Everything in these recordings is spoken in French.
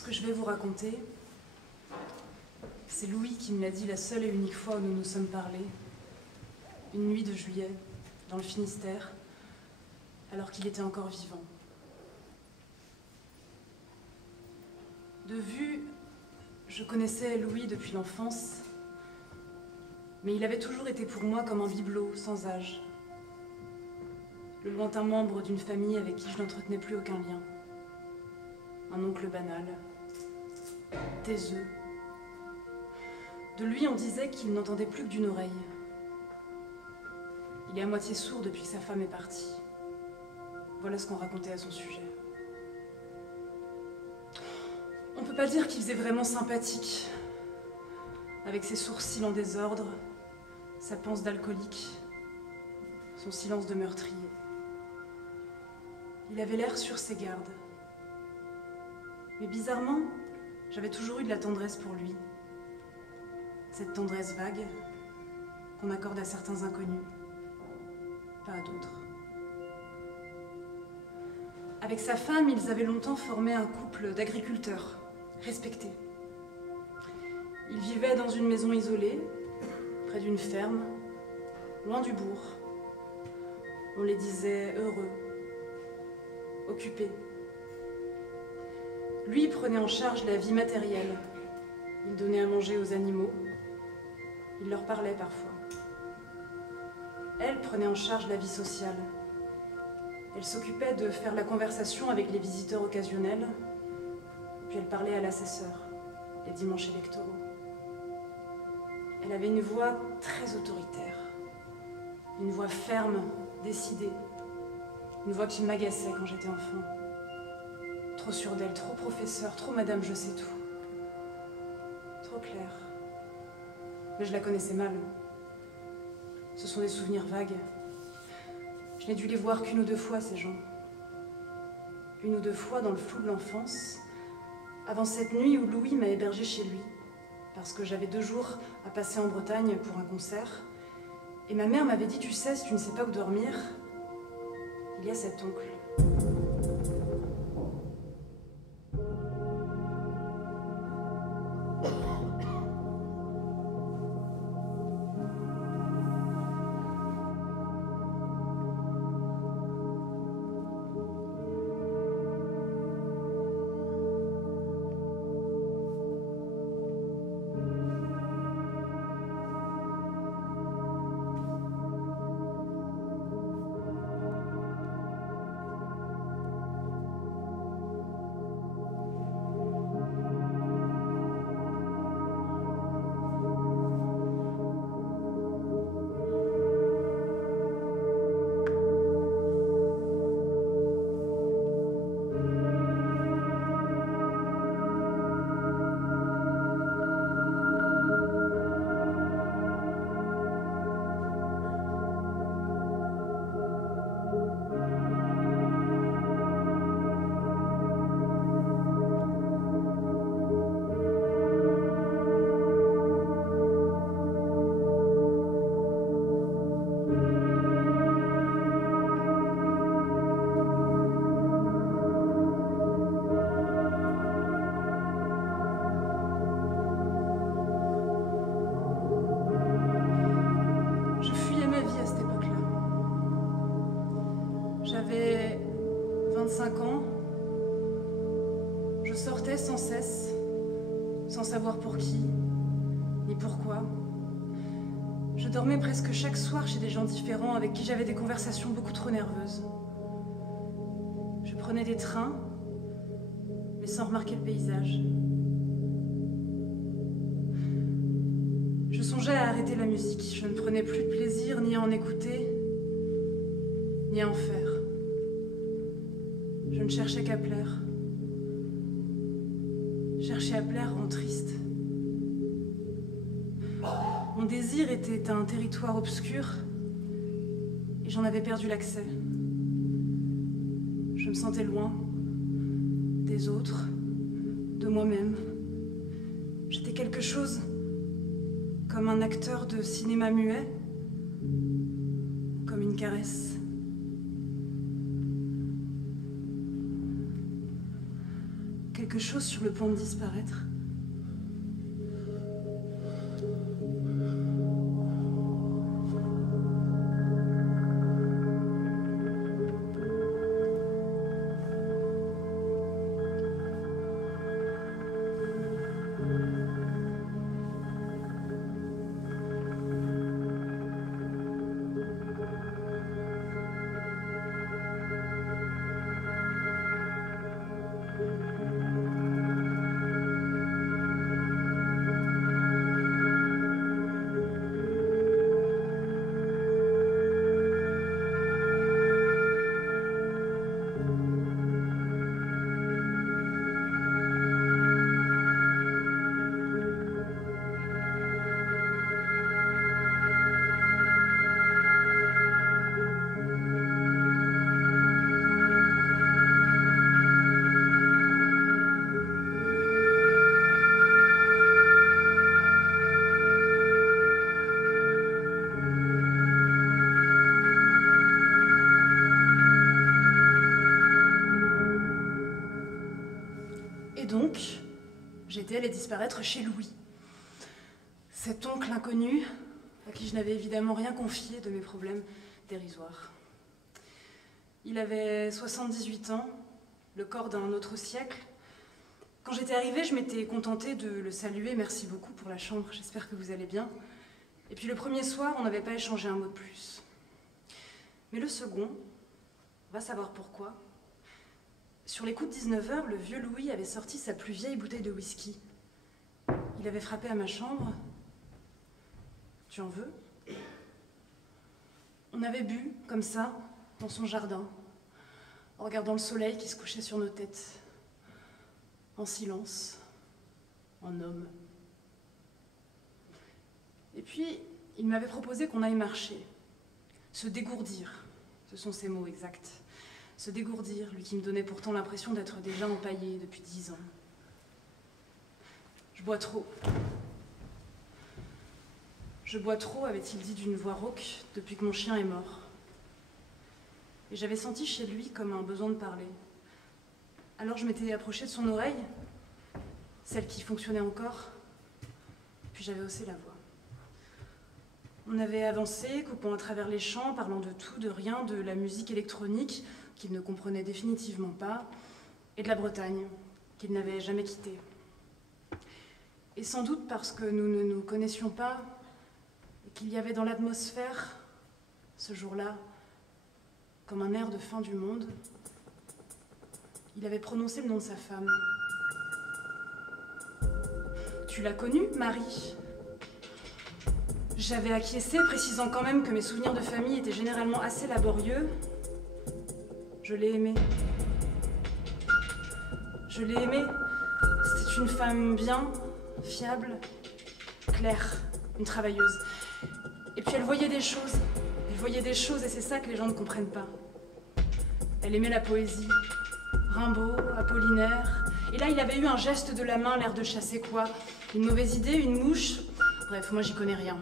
Ce que je vais vous raconter, c'est Louis qui me l'a dit la seule et unique fois où nous nous sommes parlé, une nuit de juillet, dans le Finistère, alors qu'il était encore vivant. De vue, je connaissais Louis depuis l'enfance, mais il avait toujours été pour moi comme un bibelot sans âge, le lointain membre d'une famille avec qui je n'entretenais plus aucun lien, un oncle banal, taiseux. De lui, on disait qu'il n'entendait plus que d'une oreille. Il est à moitié sourd depuis que sa femme est partie. Voilà ce qu'on racontait à son sujet. On ne peut pas dire qu'il faisait vraiment sympathique, avec ses sourcils en désordre, sa panse d'alcoolique, son silence de meurtrier. Il avait l'air sur ses gardes. Mais bizarrement, j'avais toujours eu de la tendresse pour lui. Cette tendresse vague qu'on accorde à certains inconnus, pas à d'autres. Avec sa femme, ils avaient longtemps formé un couple d'agriculteurs, respectés. Ils vivaient dans une maison isolée, près d'une ferme, loin du bourg. On les disait heureux, occupés. Lui prenait en charge la vie matérielle. Il donnait à manger aux animaux. Il leur parlait parfois. Elle prenait en charge la vie sociale. Elle s'occupait de faire la conversation avec les visiteurs occasionnels, puis elle parlait à l'assesseur, les dimanches électoraux. Elle avait une voix très autoritaire, une voix ferme, décidée, une voix qui m'agaçait quand j'étais enfant. Trop sûre d'elle, trop professeur, trop madame je sais tout. Trop claire. Mais je la connaissais mal. Ce sont des souvenirs vagues. Je n'ai dû les voir qu'une ou deux fois, ces gens. Une ou deux fois dans le flou de l'enfance, avant cette nuit où Louis m'a hébergée chez lui, parce que j'avais 2 jours à passer en Bretagne pour un concert. Et ma mère m'avait dit, tu sais, si tu ne sais pas où dormir, il y a cet oncle. J'avais 25 ans, je sortais sans cesse, sans savoir pour qui, ni pourquoi. Je dormais presque chaque soir chez des gens différents avec qui j'avais des conversations beaucoup trop nerveuses. Je prenais des trains, mais sans remarquer le paysage. Je songeais à arrêter la musique, je ne prenais plus de plaisir ni à en écouter, ni à en faire. Je ne cherchais qu'à plaire. Chercher à plaire rend triste. Mon désir était un territoire obscur et j'en avais perdu l'accès. Je me sentais loin des autres, de moi-même. J'étais quelque chose comme un acteur de cinéma muet, comme une caresse. quelque chose sur le point de disparaître. Donc, j'étais allée disparaître chez Louis. Cet oncle inconnu, à qui je n'avais évidemment rien confié de mes problèmes dérisoires. Il avait 78 ans, le corps d'un autre siècle. Quand j'étais arrivée, je m'étais contentée de le saluer. Merci beaucoup pour la chambre, j'espère que vous allez bien. Et puis le premier soir, on n'avait pas échangé un mot de plus. Mais le second, on va savoir pourquoi. Sur les coups de 19 h, le vieux Louis avait sorti sa plus vieille bouteille de whisky. Il avait frappé à ma chambre. Tu en veux? On avait bu, comme ça, dans son jardin, en regardant le soleil qui se couchait sur nos têtes, en silence, en homme. Et puis, il m'avait proposé qu'on aille marcher, se dégourdir, ce sont ses mots exacts. Se dégourdir, lui qui me donnait pourtant l'impression d'être déjà empaillé depuis 10 ans. Je bois trop. Je bois trop, avait-il dit d'une voix rauque, depuis que mon chien est mort. Et j'avais senti chez lui comme un besoin de parler. Alors je m'étais approchée de son oreille, celle qui fonctionnait encore, puis j'avais haussé la voix. On avait avancé, coupant à travers les champs, parlant de tout, de rien, de la musique électronique, qu'il ne comprenait définitivement pas, et de la Bretagne, qu'il n'avait jamais quittée. Et sans doute parce que nous ne nous connaissions pas, et qu'il y avait dans l'atmosphère, ce jour-là, comme un air de fin du monde, il avait prononcé le nom de sa femme. « Tu l'as connue, Marie ?» J'avais acquiescé, précisant quand même que mes souvenirs de famille étaient généralement assez laborieux. Je l'ai aimée. Je l'ai aimée. C'était une femme bien, fiable, claire, une travailleuse. Et puis elle voyait des choses. Elle voyait des choses et c'est ça que les gens ne comprennent pas. Elle aimait la poésie. Rimbaud, Apollinaire. Et là, il avait eu un geste de la main, l'air de chasser quoi? Une mauvaise idée, une mouche? Bref, moi j'y connais rien.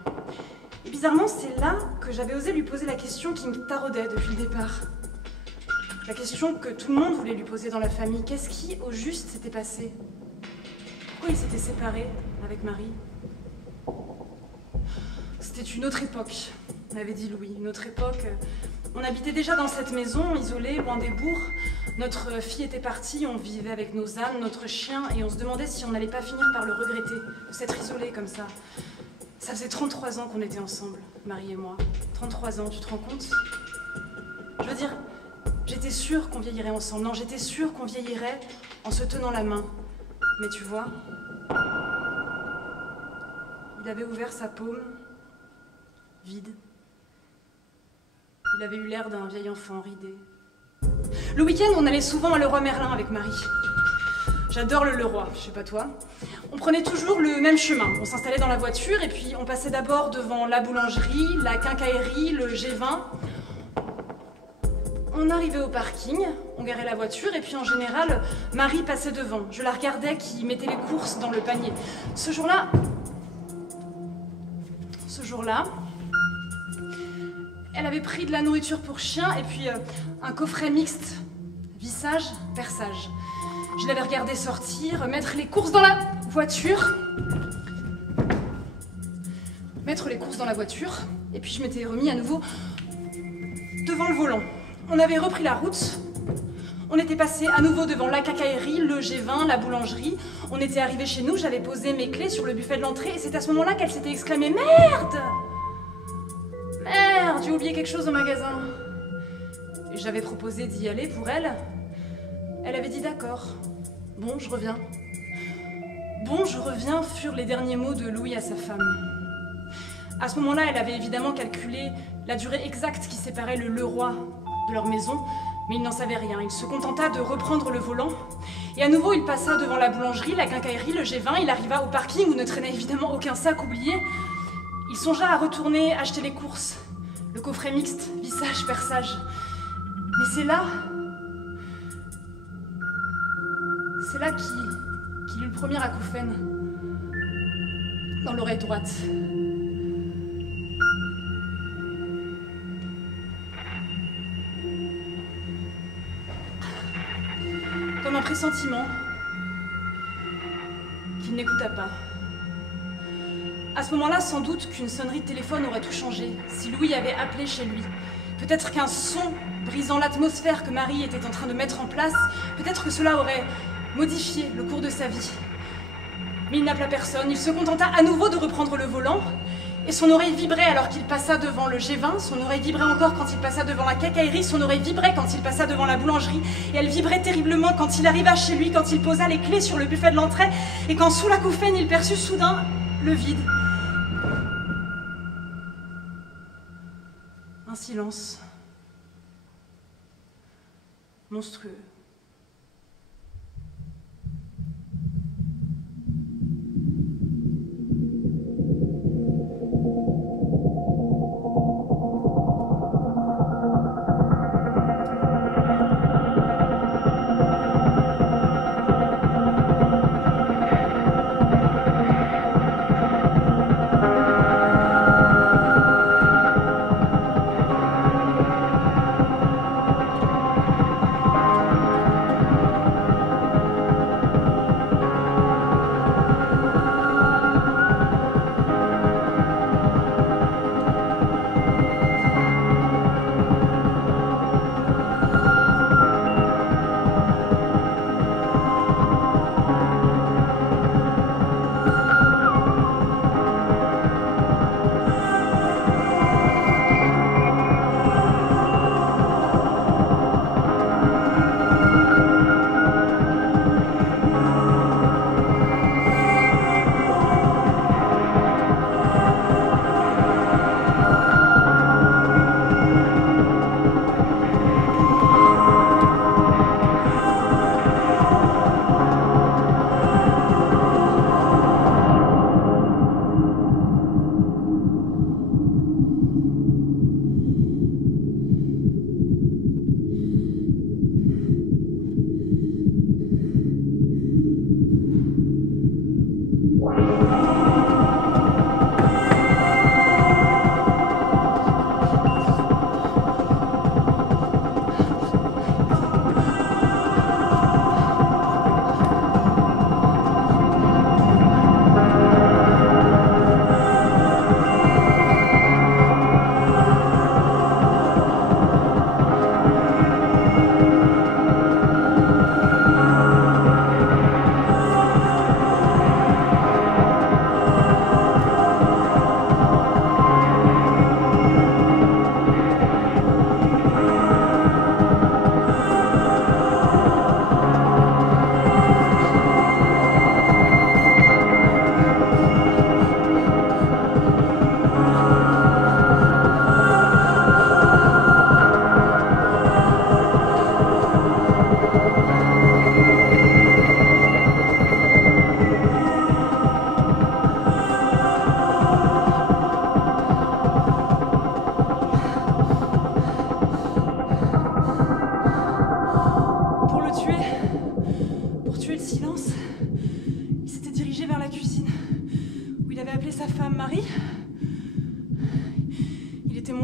Et bizarrement, c'est là que j'avais osé lui poser la question qui me taraudait depuis le départ. La question que tout le monde voulait lui poser dans la famille. Qu'est-ce qui, au juste, s'était passé? Pourquoi il s'était séparé avec Marie? C'était une autre époque, m'avait dit Louis. Une autre époque. On habitait déjà dans cette maison, isolée, loin des bourgs. Notre fille était partie, on vivait avec nos ânes, notre chien, et on se demandait si on n'allait pas finir par le regretter, de s'être isolés comme ça. Ça faisait 33 ans qu'on était ensemble, Marie et moi. 33 ans, tu te rends compte? Je veux dire, j'étais sûre qu'on vieillirait ensemble. Non, j'étais sûre qu'on vieillirait en se tenant la main. Mais tu vois, il avait ouvert sa paume, vide. Il avait eu l'air d'un vieil enfant ridé. Le week-end, on allait souvent à Leroy Merlin avec Marie. J'adore le Leroy, je sais pas toi. On prenait toujours le même chemin. On s'installait dans la voiture et puis on passait d'abord devant la boulangerie, la quincaillerie, le G20. On arrivait au parking, on garait la voiture et puis en général, Marie passait devant. Je la regardais qui mettait les courses dans le panier. Ce jour-là, elle avait pris de la nourriture pour chien et puis un coffret mixte, vissage, perçage. Je l'avais regardé sortir, mettre les courses dans la voiture. Et puis je m'étais remis à nouveau devant le volant. On avait repris la route. On était passé à nouveau devant la quincaillerie, le G20, la boulangerie. On était arrivé chez nous, j'avais posé mes clés sur le buffet de l'entrée et c'est à ce moment-là qu'elle s'était exclamée « Merde ! Merde, j'ai oublié quelque chose au magasin !» Et j'avais proposé d'y aller pour elle. Elle avait dit « D'accord. Bon, je reviens. » Bon, je reviens furent les derniers mots de Louis à sa femme. À ce moment-là, elle avait évidemment calculé la durée exacte qui séparait le Leroy de leur maison, mais il n'en savait rien. Il se contenta de reprendre le volant. Et à nouveau, il passa devant la boulangerie, la quincaillerie, le G20. Il arriva au parking où ne traînait évidemment aucun sac oublié. Il songea à retourner acheter les courses. Le coffret mixte, vissage, perçage. Mais c'est là qu'il eut le premier acouphène dans l'oreille droite. Comme un pressentiment qu'il n'écouta pas. À ce moment-là, sans doute qu'une sonnerie de téléphone aurait tout changé, si Louis avait appelé chez lui. Peut-être qu'un son brisant l'atmosphère que Marie était en train de mettre en place, peut-être que cela aurait modifié le cours de sa vie. Mais il n'appela personne, il se contenta à nouveau de reprendre le volant, et son oreille vibrait alors qu'il passa devant le G20, son oreille vibrait encore quand il passa devant la quincaillerie, son oreille vibrait quand il passa devant la boulangerie, et elle vibrait terriblement quand il arriva chez lui, quand il posa les clés sur le buffet de l'entrée, et quand sous l'acouphène il perçut soudain le vide. Un silence monstrueux.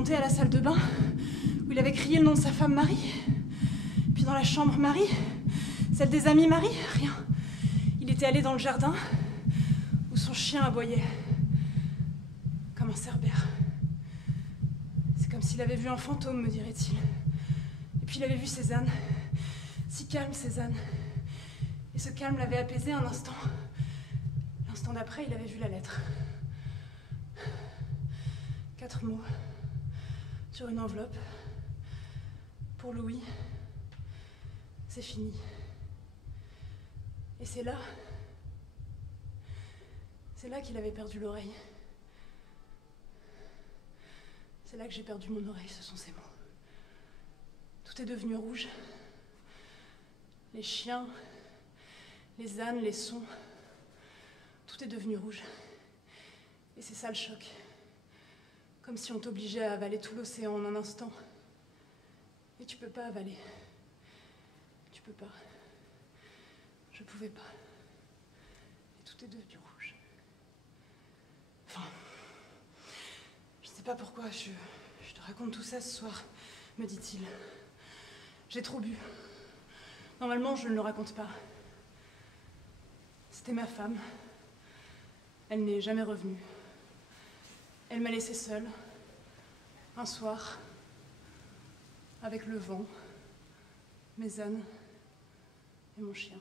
monté à la salle de bain, où il avait crié le nom de sa femme Marie. Puis dans la chambre, Marie Celle des amis Marie? Rien. Il était allé dans le jardin où son chien aboyait. Comme un cerbère. C'est comme s'il avait vu un fantôme, me dirait-il. Et puis il avait vu Cézanne. Si calme, Cézanne. Et ce calme l'avait apaisé un instant. L'instant d'après, il avait vu la lettre. 4 mots. Sur une enveloppe. Pour Louis. C'est fini. Et c'est là qu'il avait perdu l'oreille. C'est là que j'ai perdu mon oreille, ce sont ces mots. Tout est devenu rouge. Les chiens, les ânes, les sons. Tout est devenu rouge. Et c'est ça le choc. Comme si on t'obligeait à avaler tout l'océan en un instant. Et tu peux pas avaler. Tu peux pas. Je pouvais pas. Et tout est devenu rouge. Enfin, je sais pas pourquoi je te raconte tout ça ce soir, me dit-il. J'ai trop bu. Normalement, je ne le raconte pas. C'était ma femme. Elle n'est jamais revenue. Elle m'a laissée seule, un soir, avec le vent, mes ânes et mon chien.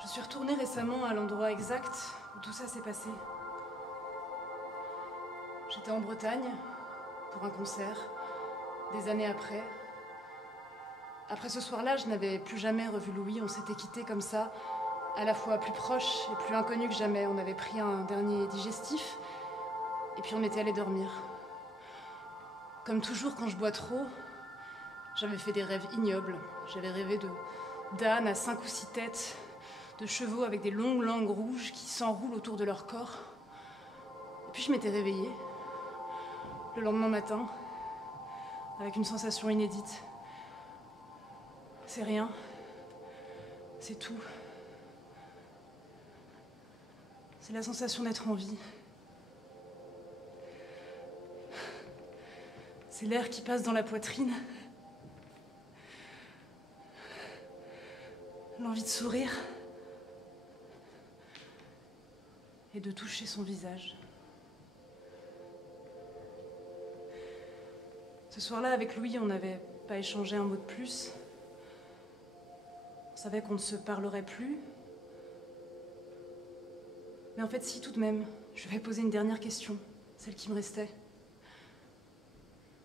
Je suis retournée récemment à l'endroit exact où tout ça s'est passé. J'étais en Bretagne pour un concert, des années après. Après ce soir-là, je n'avais plus jamais revu Louis. On s'était quittés comme ça, à la fois plus proches et plus inconnus que jamais. On avait pris un dernier digestif Et puis on était allé dormir. Comme toujours, quand je bois trop, j'avais fait des rêves ignobles. J'avais rêvé d'ânes à 5 ou 6 têtes, de chevaux avec des longues langues rouges qui s'enroulent autour de leur corps. Et puis je m'étais réveillée, le lendemain matin, avec une sensation inédite. C'est rien. C'est tout. C'est la sensation d'être en vie. C'est l'air qui passe dans la poitrine. L'envie de sourire. Et de toucher son visage. Ce soir-là, avec Louis, on n'avait pas échangé un mot de plus. On savait qu'on ne se parlerait plus. Mais en fait, si, tout de même, je vais poser une dernière question, celle qui me restait.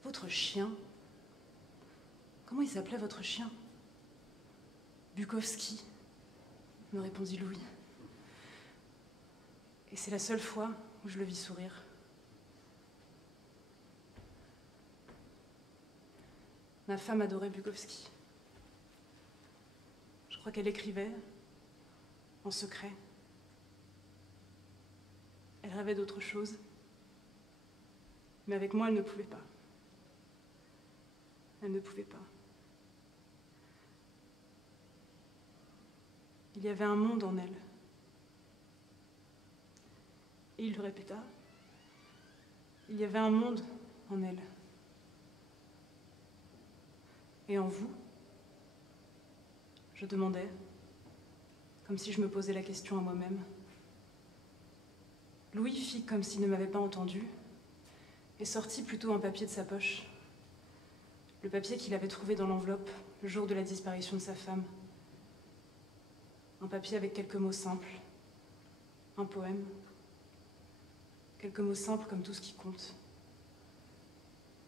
Votre chien, comment il s'appelait votre chien? Bukowski, me répondit Louis. Et c'est la seule fois où je le vis sourire. Ma femme adorait Bukowski. Je crois qu'elle écrivait en secret. Elle rêvait d'autre chose. Mais avec moi, elle ne pouvait pas. Elle ne pouvait pas. Il y avait un monde en elle. Et il le répéta. Il y avait un monde en elle. Et en vous? Je demandais, comme si je me posais la question à moi-même. Louis fit comme s'il ne m'avait pas entendu et sortit plutôt un papier de sa poche. Le papier qu'il avait trouvé dans l'enveloppe le jour de la disparition de sa femme. Un papier avec quelques mots simples. Un poème. Quelques mots simples comme tout ce qui compte.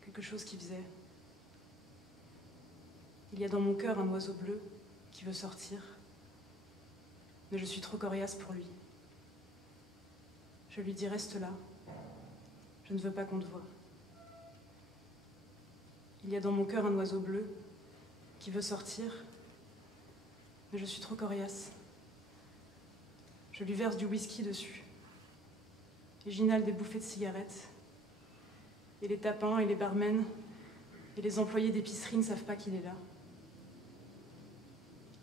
Quelque chose qui faisait. Il y a dans mon cœur un oiseau bleu qui veut sortir, mais je suis trop coriace pour lui. Je lui dis, reste là. Je ne veux pas qu'on te voie. Il y a dans mon cœur un oiseau bleu qui veut sortir, mais je suis trop coriace. Je lui verse du whisky dessus. Et j'inhale des bouffées de cigarettes. Et les tapins et les barmen et les employés d'épicerie ne savent pas qu'il est là.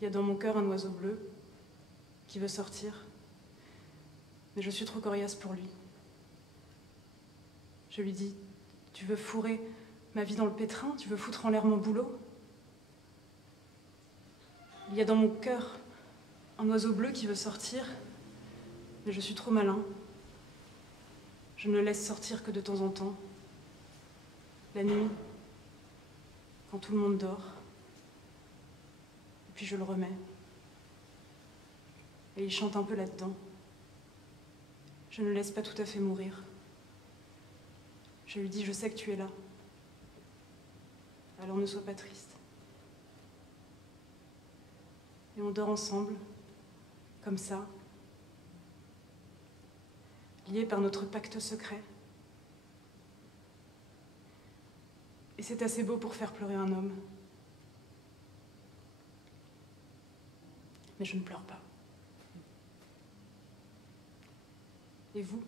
Il y a dans mon cœur un oiseau bleu qui veut sortir, mais je suis trop coriace pour lui. Je lui dis, tu veux fourrer ma vie dans le pétrin? Tu veux foutre en l'air mon boulot? Il y a dans mon cœur un oiseau bleu qui veut sortir, mais je suis trop malin. Je ne le laisse sortir que de temps en temps, la nuit, quand tout le monde dort. Et puis je le remets. Et il chante un peu là-dedans. Je ne le laisse pas tout à fait mourir. Je lui dis, je sais que tu es là. Alors ne sois pas triste. Et on dort ensemble, comme ça, liés par notre pacte secret. Et c'est assez beau pour faire pleurer un homme. Mais je ne pleure pas. Et vous ?